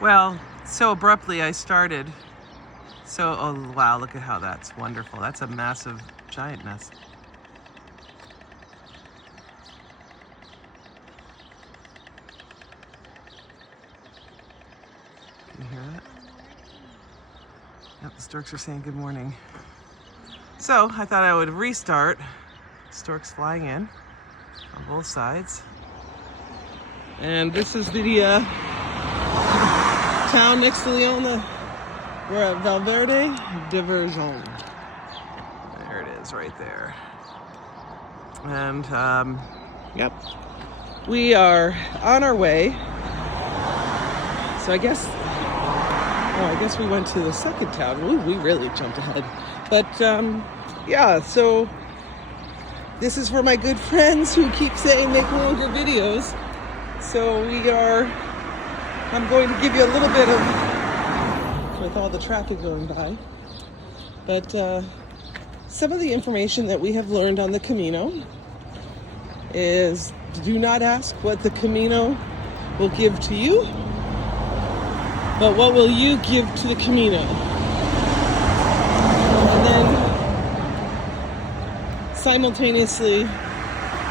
Well, so abruptly I started. So, oh wow, look at how that's wonderful. That's a massive giant nest. Can you hear that? Yep, the storks are saying good morning. So I thought I would restart. Storks flying in on both sides. And this is the town next to Leona. We're at Valverde de Verzon. There it is right there. And yep, we are on our way. So I guess we went to the second town. Ooh, we really jumped ahead. But yeah, so this is for my good friends who keep saying make longer videos. So I'm going to give you a little bit of, with all the traffic going by, but some of the information that we have learned on the Camino is do not ask what the Camino will give to you, but what will you give to the Camino? And then simultaneously,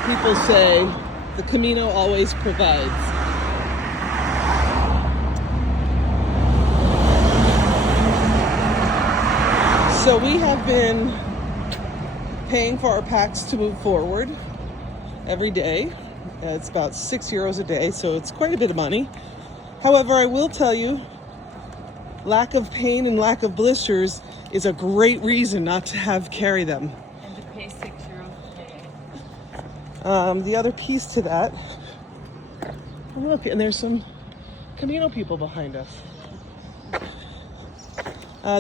people say the Camino always provides. So we have been paying for our packs to move forward every day. It's about €6 a day, so it's quite a bit of money. However, I will tell you, lack of pain and lack of blisters is a great reason not to carry them. And to pay €6 a day. The other piece to that, look, and there's some Camino people behind us.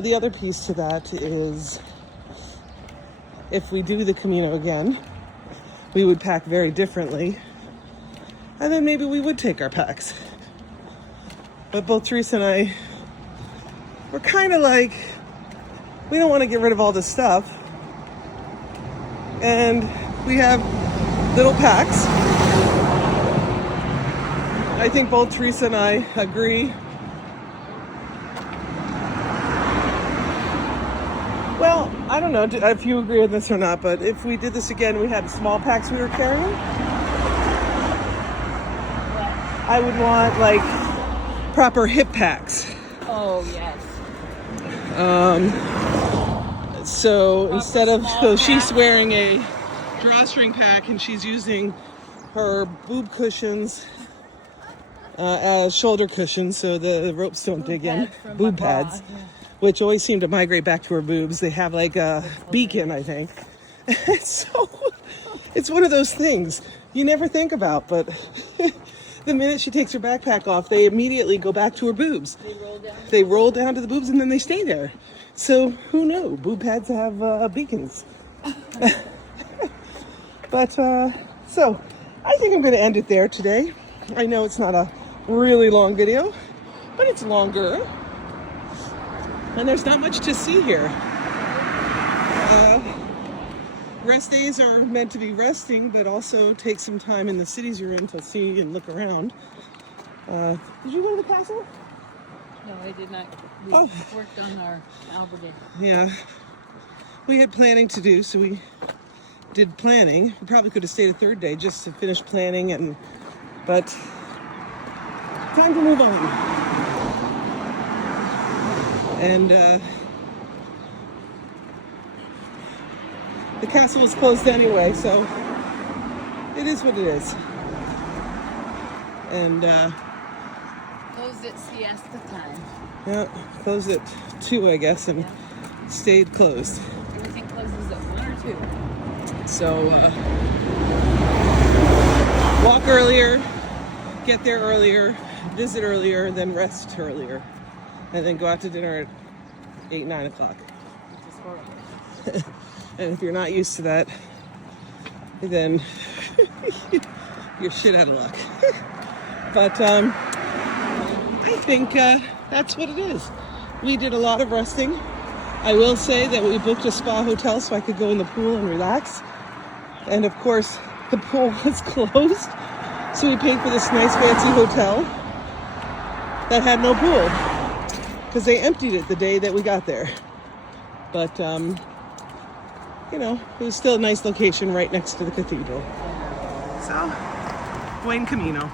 The other piece to that is if we do the Camino again, we would pack very differently. And then maybe we would take our packs. But both Teresa and I, we're kind of like, we don't want to get rid of all this stuff. And we have little packs. I think both Teresa and I agree. Well, I don't know if you agree with this or not, but if we did this again, we had small packs we were carrying. I would want like proper hip packs. Oh, yes. So instead of, small so she's packs. wearing a drawstring pack and she's using her boob cushions as shoulder cushions so the ropes don't dig in. Boob pads. Yeah. Which always seem to migrate back to her boobs. They have like a beacon, I think. So it's one of those things you never think about, but the minute she takes her backpack off, they immediately go back to her boobs. They roll down to the boobs and then they stay there. So who knew? Boob pads have beacons. But so I think I'm going to end it there today. I know it's not a really long video, but it's longer. And there's not much to see here. Rest days are meant to be resting, but also take some time in the cities you're in to see and look around. Did you go to the castle? No, I did not. We worked on our Alberta. Yeah. We had planning to do, so we did planning. We probably could have stayed a third day just to finish planning, but time to move on. And the castle is closed anyway, so it is what it is. And Closed at siesta time. yeah, closed at 2, I guess, and stayed closed. Everything closes at 1 or 2. So walk earlier, get there earlier, visit earlier, then rest earlier. And then go out to dinner at 8, 9 o'clock. Which is horrible. And if you're not used to that, then you're shit out of luck. But I think that's what it is. We did a lot of resting. I will say that we booked a spa hotel so I could go in the pool and relax. And of course, the pool was closed. So we paid for this nice fancy hotel. that had no pool because they emptied it the day that we got there. But, you know, it was still a nice location right next to the cathedral. So, Buen Camino.